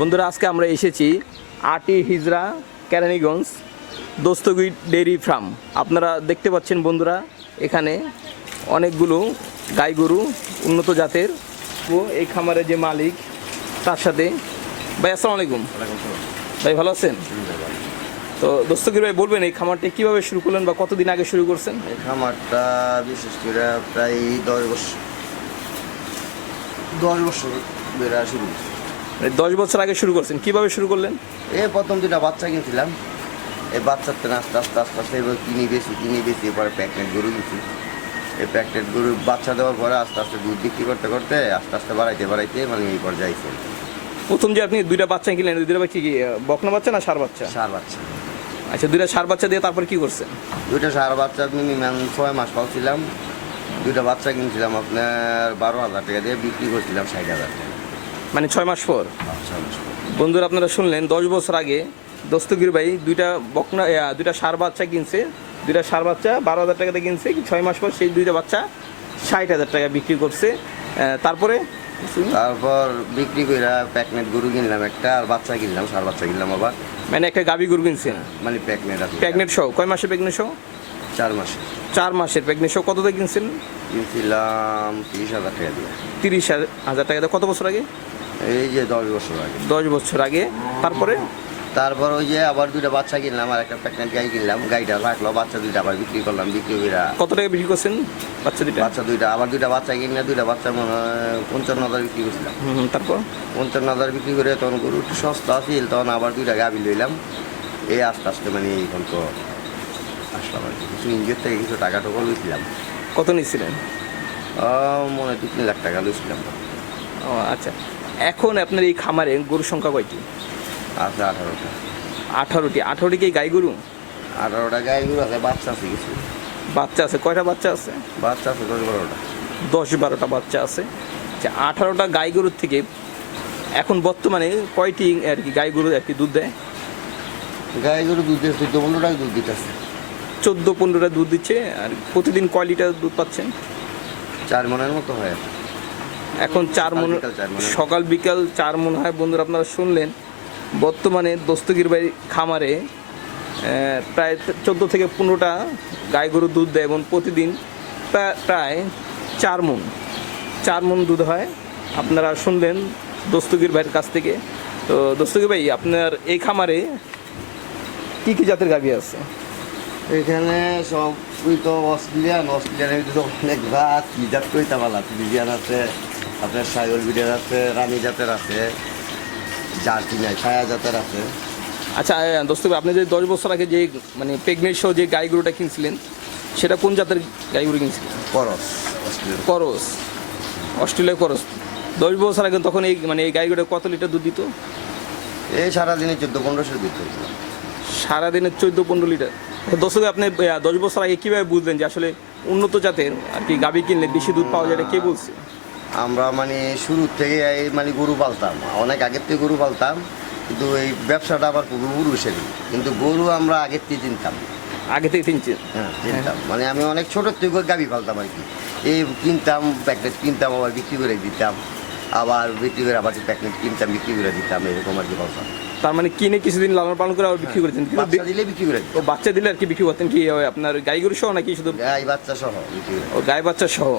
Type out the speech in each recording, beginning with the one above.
বন্ধুরা আজকে আমরা এসেছি আটি হিজরা কেরানীগঞ্জ দোস্তগি ডেইরি ফার্ম। আপনারা দেখতে পাচ্ছেন বন্ধুরা এখানে অনেকগুলো গাই গরু উন্নত জাতের ও এই খামারের যে মালিক তার সাথে ভাই আসসালামু আলাইকুম। ভাই ভালো আছেন? তো দোস্তগির ভাই বলবেন এই খামারটা কীভাবে শুরু করলেন বা কতদিন আগে শুরু করছেন? এই খামারটা বিশেষ করে প্রায় দশ বছর দশ বছর বেড়া শুরু করছি। মানে দশ বছর আগে শুরু করছেন কীভাবে শুরু করলেন? এই প্রথম দুটা বাচ্চা কিনছিলাম। এই বাচ্চার থেকে আস্তে আস্তে আস্তে আস্তে এবার কিনি বেশি কিনি বেশি এরপরে প্যাকেট গরু কিনছি। এই প্যাকেট গরু বাচ্চা দেওয়ার পরে আস্তে আস্তে দুধ বিক্রি করতে করতে আস্তে আস্তে বাড়াইতে বাড়াইতে মানে এই পর্যায়ে আইছে। প্রথম যে আপনি দুইটা বাচ্চা কিনলেন দুইটা বাচ্চা কি বকনা বাচ্চা না সার বাচ্চা? সার বাচ্চা। আচ্ছা দুইটা সার বাচ্চা দিয়ে তারপর কি করছেন? দুইটা সার বাচ্চা মিনিমাম ছয় মাস পাচ্ছিলাম দুইটা বাচ্চা কিনছিলাম আপনার বারো হাজার টাকা দিয়ে বিক্রি করছিলাম ষাট হাজার। টাকা মানে ছয় মাস পর। বন্ধুরা আপনারা শুনলেন দশ বছর আগে দস্তগির ভাই দুইটা বকনা দুইটা সার বাচ্চা কিনছে। দুইটা সার বাচ্চা বারো হাজার টাকাতে কিনছে ছয় মাস পর সেই দুইটা বাচ্চা ষাট হাজার টাকা বিক্রি করছে। তারপরে? তারপর বিক্রি করে প্যাকনেট গরু কিনলাম একটা আর বাচ্চা কিনলাম সার বাচ্চা কিনলাম আবার। মানে একটা গাবি গরু কিনছেন মানে প্যাকনেট আছে প্রেগনেন্ট সহ। কয় মাসে প্রেগনেন্ট সহ? চার মাসে চার মাসের প্রেগনেন্ট সহ। কত দিয়ে কিনছেন? কিনছিলাম তিরিশ হাজার টাকা দিয়ে। তিরিশ হাজার টাকা কত বছর আগে? এই যে দশ বছর আগে। দশ বছর আগে। তারপরে? তারপর ওই যে আবার দুইটা বাচ্চা কিনলাম আর একটা প্যাকনেট গাই কিনলাম গাইটা রাখল বাচ্চা দুইটা আবার বিক্রি করলাম বিক্রি করে কত টাকা বিক্রি করছেন বাচ্চা দুইটা? বাচ্চা দুইটা আবার দুইটা বাচ্চা কিনলে দুইটা বাচ্চা মনে হয় পঞ্চান্ন হাজার বিক্রি করছিলাম। তারপর? পঞ্চান্ন হাজার বিক্রি করে তখন গরু একটু সস্তা আছিল তখন আবার দুইটা গাবি লইলাম। এই আস্তে আস্তে মানে এখন তো আসলাম আর। কিছু ইন্ডিয়ার থেকে কিছু টাকা টোকা লইছিলাম। কত নিচ্ছিলেন আহ, মনে হয় দু তিন লাখ টাকা লইছিলাম। ও আচ্ছা। এখন আপনার এই খামারে গরুর সংখ্যা কয়টি? আছে আঠারোটা। আঠারোটি। আঠারোটি কি গাই গরু? আঠারোটা গাই গরু আছে বাচ্চা আছে কিছু। বাচ্চা আছে। কয়টা বাচ্চা আছে? বাচ্চা আছে দশ বারোটা। দশ বারোটা বাচ্চা আছে। আচ্ছা আঠারোটা গাই গরুর থেকে এখন বর্তমানে কয়টি আর কি গাই গরু আর কি দুধ দেয়? গাই গরু দুধ দিয়ে চোদ্দ পনেরোটা দুধ দিতেছে। চোদ্দ পনেরোটা দুধ দিচ্ছে আর প্রতিদিন কয় লিটার দুধ পাচ্ছেন? চার মনের মতো হয়। এখন চার মন। সকাল বিকাল চার মন হয়। বন্ধুরা আপনারা শুনলেন বর্তমানে দস্তগির বাড়ি খামারে প্রায় চোদ্দ থেকে পনেরোটা গাই গরু দুধ দেয় এবং প্রতিদিন প্রা- প্রায় চার মন চার মন দুধ হয়। আপনারা শুনলেন দস্তগির ভাইয়ের কাছ থেকে। তো দস্তগির ভাই আপনার এই খামারে কি কি জাতের গাভী আছে? এখানে সব ওই তো অস্ট্রেলিয়ান অস্ট্রেলিয়ানের অনেক জাত কি জাত কইতে ফিলিপিয়ান আছে। আপনার সাইগল বিডের আছে রানী জাতের আছে জার্সি নাই ছায়া জাতের আছে। আচ্ছা দোস্ত আপনি যে দশ বছর আগে যে মানে প্রেগনেন্ট সহ যে গাই গরুটা কিনছিলেন সেটা কোন জাতের গাই গরু কিনছিলেন? করস করস। অস্ট্রেলিয়া করস। দশ বছর আগে তখন এই মানে এই গাই গরুটা কত লিটার দুধ দিত? এই সারাদিনে চোদ্দ পনেরোশো দিতে। সারাদিনে চোদ্দ পনেরো লিটার। দর্শক আপনি দশ বছর আগে কীভাবে বুঝলেন যে আসলে উন্নত জাতের আর কি গাভী কিনলে বেশি দুধ পাওয়া যায় এটা কে বলছে? আমরা মানে শুরুর থেকে এই মানে গরু পালতাম। অনেক আগের থেকে গরু পালতাম কিন্তু এই ব্যবসাটা আবার এসে কিন্তু গরু আমরা আগের থেকে চিনতাম আগে থেকে কিনছেন হ্যাঁ কিনতাম। মানে আমি অনেক ছোটোর থেকে গাবি পালতাম আর কি। এই কিনতাম প্যাকেট কিনতাম আবার বিক্রি করে দিতাম। আবার বিক্রি করে আবার প্যাকেট কিনতাম বিক্রি করে দিতাম এরকম আর কি পালতাম। তার মানে কিনে কিছুদিন লালন পালন করে আবার বিক্রি করেছেন বাচ্চা দিলে বিক্রি করে ও বাচ্চা দিলে আর কি বিক্রি করতেন কি আপনার গাই গরু সহ নাকি শুধু গাই বাচ্চা সহ বিক্রি করে ও গাই বাচ্চা সহ?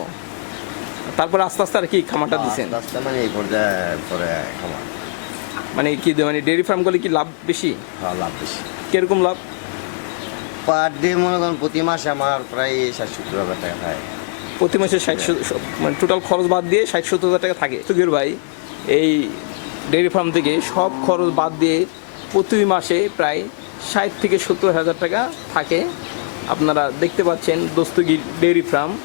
তারপর আস্তে আস্তে আর কি খামারটা দিচ্ছেন মানে এই পর্যায়ে পরে খামার। মানে কি মানে ডেয়ারি ফার্ম করলে কি লাভ বেশি? হ্যাঁ লাভ বেশি। কীরকম লাভ? পার ডে মনে করেন প্রতি মাসে আমার প্রায় ষাট সত্তর হাজার টাকা হয়। প্রতি মাসে ষাট সত- মানে টোটাল খরচ বাদ দিয়ে ষাট সত্তর হাজার টাকা থাকে। সুগির ভাই এই ডেয়ারি ফার্ম থেকে সব খরচ বাদ দিয়ে প্রতি মাসে প্রায় ষাট থেকে সত্তর হাজার টাকা থাকে। আপনারা দেখতে পাচ্ছেন দস্তগির ডেয়ারি ফার্ম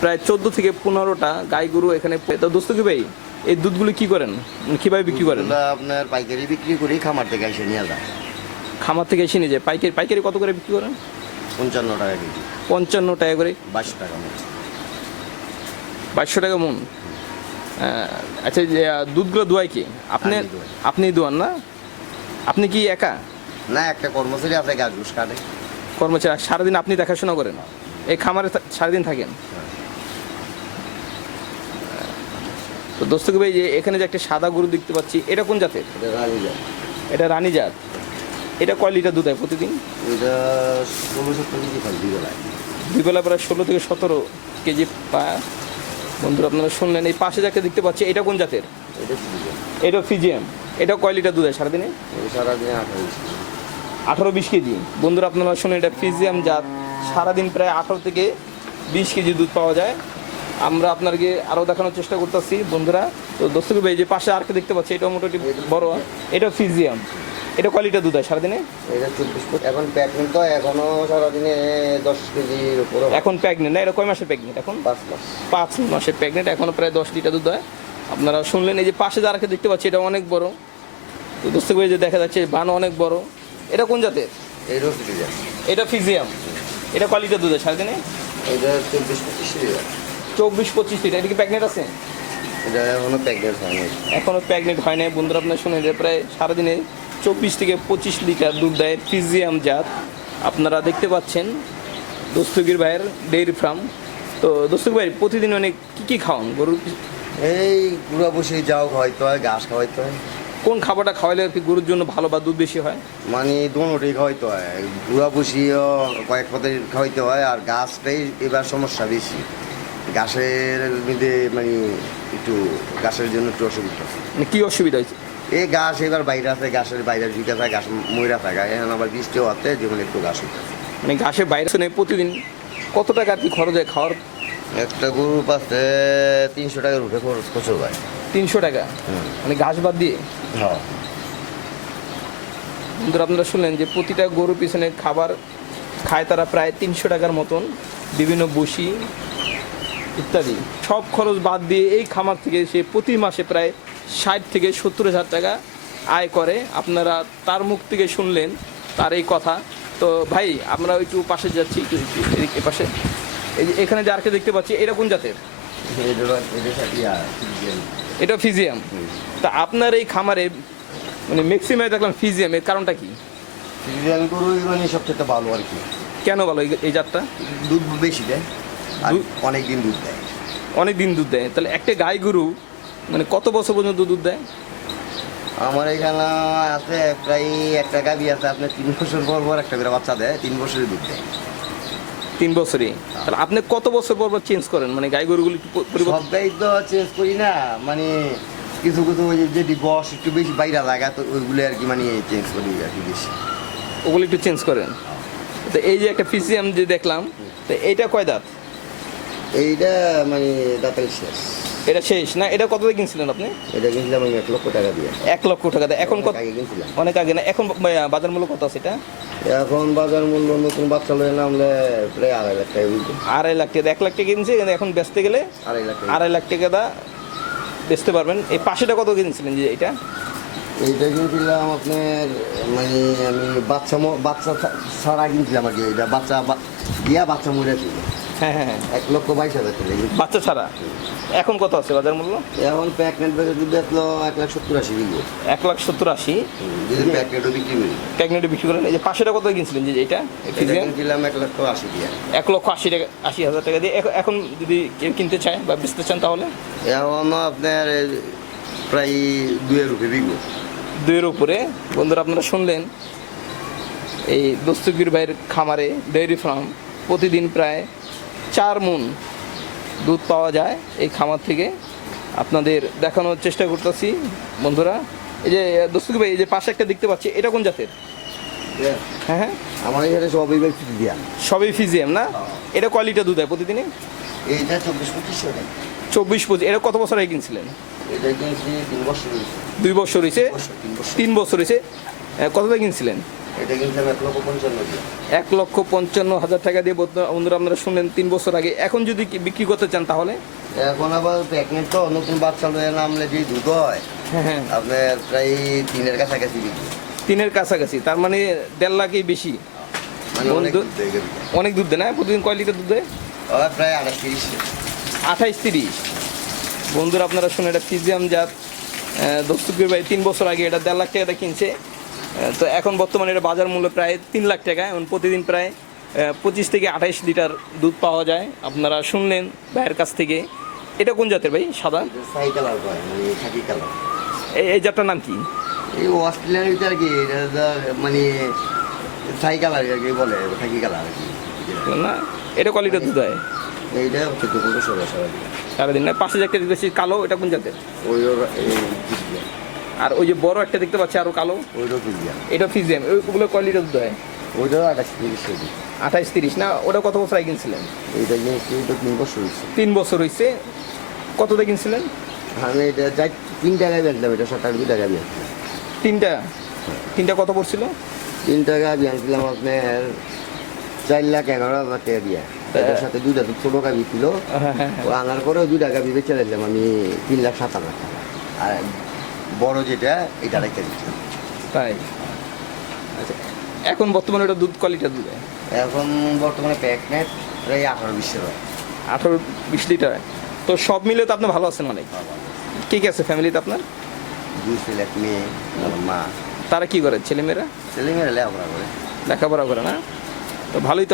প্রায় চোদ্দ থেকে পনেরোটা গাই গরু এখানে তো দোস্ত কি ভাই এই দুধগুলো কি করেন? মানে কীভাবে বিক্রি করেন? আপনার পাইকারি বিক্রি করি খামার থেকে এসে নিয়ে যায়। খামার থেকে এসে নিয়ে যায়? পাইকারি পাইকারি কত করে বিক্রি করেন? পঞ্চান্ন টাকা কেজি। পঞ্চান্ন টাকা করে। বাইশশো টাকা মতো বাইশশো টাকা মন? আচ্ছা যে দুধগুলো দোয়াই কি? আপনি। আপনি দোয়ান না? আপনি কি একা? না একটা কর্মচারী আছে গাছ ঘুষ কাটে। কর্মচারী সারাদিন আপনি দেখাশোনা করেন? এই খামারে সারাদিন থাকেন? তো দোস্তক ভাই যে এখানে যে একটা সাদা গরু দেখতে পাচ্ছি এটা কোন জাতের? এটা রানী যায় এটা রানী জাত। এটা কয় লিটার দুধ হয় প্রতিদিন? এটা ষোলো সত্তর কেজি খাই দুই বেলায় প্রায় ষোলো থেকে সতেরো কেজি পায় বন্ধুরা আপনারা শুনলেন এই পাশে যাকে দেখতে পাচ্ছি এটা কোন জাতের? এটা ফিজিয়াম। এটা কয় লিটার দুধ হয় সারাদিনে? আঠারো বিশ কেজি। বন্ধুরা আপনারা শুনে এটা ফিজিয়াম জাত। সারাদিন প্রায় আঠারো থেকে বিশ কেজি দুধ পাওয়া যায়। আমরা আপনাকে আরও দেখানোর চেষ্টা করতেছি বন্ধুরা। তো দোস্তক ভাই যে পাশে আরকে দেখতে পাচ্ছি এটা মোটামুটি বড়। এটা ফিজিয়াম। এটা কোয়ালিটা দুধ হয় সারাদিনে? এটা চব্বিশ ফুট। এখন প্যাকিং তো এখনও সারাদিনে দশ কেজির উপরে এখন প্রেগনেন্ট না এটা কয় মাসের প্রেগনেন্ট এখন? পাঁচ মাস। পাঁচ মাসের প্রেগনেন্ট এখনও প্রায় দশ লিটার দুধ হয়। আপনারা শুনলেন এই যে পাশে যারাকে দেখতে পাচ্ছি এটা অনেক বড়। তো দোস্তক ভাই যে দেখা যাচ্ছে বান অনেক বড়। এটা কোন জাতের? এটা ফিজিয়াম। এটা কোয়ালিটা দুধ হয় সারাদিনে? এটা চব্বিশ পঁচিশ লিটার। চব্বিশ পঁচিশ লিটার এটা কি প্রেগনেন্ট আছে? এখনও প্যাকেট হয়নি। হয় নাই। বন্ধুরা আপনার শুনে যে প্রায় সারাদিনে চব্বিশ থেকে পঁচিশ লিটার দুধ দেয় ফিজিয়াম জাত। আপনারা দেখতে পাচ্ছেন দস্তগির ভাইয়ের ডেইরি ফার্ম তো দস্তগির ভাই প্রতিদিন অনেক কী কী খাওয়ান? গরুর এই গুঁড়া বসে যাও খাওয়াইতে হয় ঘাস খাওয়াইতে হয়। কোন খাবারটা খাওয়ালে আর কি গরুর জন্য ভালো বা দুধ বেশি হয়? মানে দোনোটাই খাওয়াইতে হয়। গুঁড়া বসিয়েও কয়েক পথে খাওয়াইতে হয় আর গাছটাই এবার সমস্যা বেশি। গাছের মধ্যে মানে একটু গাছের জন্য একটু অসুবিধা। আছে। মানে কী অসুবিধা হয়েছে? এই গাছ এবার বাইরে আছে গাছের বাইরে ঢুকে থাকে গাছ ময়রা থাকে। এখন আবার বৃষ্টিও হতে যেমন একটু গাছ মানে ঘাসের বাইরে শুনে প্রতিদিন কত টাকা কি খরচ হয় খাওয়ার? একটা গরু পাশে তিনশো টাকার উঠে খরচ প্রচুর হয়। তিনশো টাকা? মানে ঘাস বাদ দিয়ে? হ্যাঁ। বন্ধুরা আপনারা শুনলেন যে প্রতিটা গরুর পিছনে খাবার খায় তারা প্রায় তিনশো টাকার মতন। বিভিন্ন বসি ইত্যাদি। সব খরচ বাদ দিয়ে এই খামার থেকে সে প্রতি মাসে প্রায় ষাট থেকে সত্তর হাজার টাকা আয় করে। আপনারা তার মুখ থেকে শুনলেন তার এই কথা। তো ভাই আমরা একটু পাশে যাচ্ছি একটু এদিকে পাশে। এই যে এখানে যারকে দেখতে পাচ্ছি এটা কোন জাতের? এটা ফিজিয়াম। তা আপনার এই খামারে মানে ম্যাক্সিমাম দেখলাম ফিজিয়াম এর কারণটা কি? সিরিয়াল গরু মানে সবচেয়ে ভালো আর কি। কেন ভালো এই- জাতটা? দুধ বেশি দেয়। অনেক দিন দুধ দেয়। অনেক দিন দুধ দেয়। তাহলে একটা গাই গরু মানে কত বছর পর্যন্ত দুধ দেয়? আমার এখানে আছে প্রায় একটা গাবি আছে আপনার তিন বছর পর পর একটা করে বাচ্চা দেয় তিন বছরের দুধ দেয়। তিন বছরই? তাহলে আপনি কত বছর পর পর চেঞ্জ করেন? মানে গাই গরুগুলি সব গাই তো চেঞ্জ করি না মানে কিছু কিছু ওই যে যেটি বস একটু বেশি বাইরে লাগা তো ওইগুলো আর কি মানে চেঞ্জ করি আর কি বেশি। ওগুলো একটু চেঞ্জ করেন। তো এই যে একটা ফিজিয়াম যে দেখলাম তো এইটা কয় দাঁত? এইটা মানে দাঁতের শেষ। এটা শেষ না? এটা কত দিয়ে কিনছিলেন আপনি? এটা কিনছিলাম আমি এক লক্ষ টাকা দিয়ে। এক লক্ষ টাকা দিয়ে। এখন কত কিনছিলাম। অনেক আগে না? এখন বাজার মূল্য কত আছে এটা? এখন বাজার মূল্য নতুন বাচ্চা লয়ে নামলে প্রায় আড়াই লাখ টাকা আড়াই লাখ টাকা। এক লাখ টাকা কিনছে কিন্তু এখন বেচতে গেলে আড়াই লাখ আড়াই লাখ টাকা দা বেচতে পারবেন। এই পাশেটা কত কিনছিলেন যে এটা? এইটা কিনছিলাম আপনার মানে আমি বাচ্চা বাচ্চা ছাড়া কিনছিলাম আর কি। এটা বাচ্চা দিয়া বাচ্চা মরে ছিল হ্যাঁ হ্যাঁ হ্যাঁ। এক লক্ষ বাইশ হাজার টাকা। বাচ্চা ছাড়া? এখন কত আছে বাজার মূল্য? এখন প্যাকেট বেচলো এক লাখ সত্তর আশি বিঘো এক লাখ সত্তর আশি? যদি প্যাকেটও বিক্রি করি। প্যাগনেটে বিক্রি করেন? এই যে পাশেটা কত কিনছিলেন যে এটা কিনছিলাম এক লক্ষ আশি দিয়া। এক লক্ষ আশি টাকা আশি হাজার টাকা দিয়ে। এখন- যদি কেউ কিনতে চায় বা বেচতে চান তাহলে? এখন আপনার প্রায় দুয়ের রুপে বিঘো দুইয়ের উপরে? বন্ধুরা আপনারা শুনলেন? এই দস্তগীর ভাইয়ের খামারে ডেয়ারি ফার্ম প্রতিদিন প্রায় চার মন দুধ পাওয়া যায় এই খামার থেকে। আপনাদের দেখানোর চেষ্টা করতেছি বন্ধুরা। এই যে দস্তগীর ভাই এই যে পাশে একটা দেখতে পাচ্ছি এটা কোন জাতের? হ্যাঁ হ্যাঁ। আমার এখানে সব এইবার ফিরে দিয়া সবই ফিজিয়াম না? এটা কোয়ালিটা দুধ হয় প্রতিদিনে? এইটা চব্বিশ পঁচিশ চব্বিশ পঁচিশ এটা কত বছর আগে কিনছিলেন? এটা। দুই বছর হয়েছে। তিন বছর। হয়েছে। কত কিনছিলেন? এটা এক লক্ষ পঞ্চান্ন এক লক্ষ পঞ্চান্ন হাজার টাকা দিয়ে বন্ধুরা আপনারা শুনলেন তিন বছর আগে। এখন যদি বিক্রি করতে চান তাহলে? এখন আবার প্যাকেট তো নতুন বাচ্চা লয়ে নামলে যে দুধ হয় হ্যাঁ হ্যাঁ। আপনার প্রায় তিনের কাছাকাছি বিক্রি। তিনের কাছাকাছি তার মানে দেড় লাখই বেশি। মানে অনেক দুধ দেয় না? প্রতিদিন কয় লিটার দুধ দেয়? প্রায় আঠাশ তিরিশ। আঠাইশ তিরিশ। বন্ধুরা আপনারা শুনে এটা ফিজিয়াম জাত। দস্তুকের ভাই তিন বছর আগে এটা দেড় লাখ টাকা কিনছে। তো এখন বর্তমানে এটা বাজার মূল্য প্রায় তিন লাখ টাকা এবং প্রতিদিন প্রায় পঁচিশ থেকে আঠাইশ লিটার দুধ পাওয়া যায়। আপনারা শুনলেন ভাইয়ের কাছ থেকে। এটা কোন জাতের ভাই? সাদা? মানে এই জাতটার নাম কি? এই অস্ট্রেলিয়ার ভিতরে আর কি মানে সাই কালার আর কি বলে থাকি কালার আর কি। না এটা কোয়ালিটির দুধ হয়। এইটা তো কোনো ষোলো সারা সারাদিন না পাশে যে একটা কালো এটা কোন জাতের? ওই আর ওই যে বড় একটা দেখতে পাচ্ছি আরও কালো। ওইটাও পিজিয়া এটা ফিজিয়াম ওইগুলো কোয়ালিটির দুধ হয় ওইটাও আঠাশ তিরিশ কেজি। আঠাইশ তিরিশ। না ওটা কত বছর আগে কিনছিলেন? এইটা জিনিস এইটা তিন বছর হয়েছে। তিন বছর হয়েছে। কততে কিনছিলেন? আমি এটা যাই তিন টাকায় বেচলাম এটা টাকা দু টাকা বেচলাম তিনটা? তিনটা কত পড়ছিল? তিন টাকা বেচলাম আপনার চার লাখ এগারো হাজার টাকা দিয়া। এটার সাথে দুইটা তো ছোটো গাবি ছিল। হ্যাঁ হ্যাঁ ও আনার পরেও দুই টাকা বেচে দিলাম আমি তিন লাখ সাত হাজার টাকা। আর বড় যেটা এটা রেখে দিচ্ছি তাই? আচ্ছা এখন বর্তমানে ওটা দুধ কোয়ালিটির দুধ? এখন বর্তমানে প্যাক প্যাকেট প্রায় আঠারো বিশের হয়। আঠারো বিশ লিটার তো সব মিলে তো আপনি ভালো আছেন অনেক। কে কে আছে ফ্যামিলিতে আপনার? দুই ছেলে এক মেয়ে মা। তারা কি করে ছেলেমেয়েরা? ছেলেমেয়েরা লেখাপড়া করে। লেখাপড়া করে না? তো ভালোই তো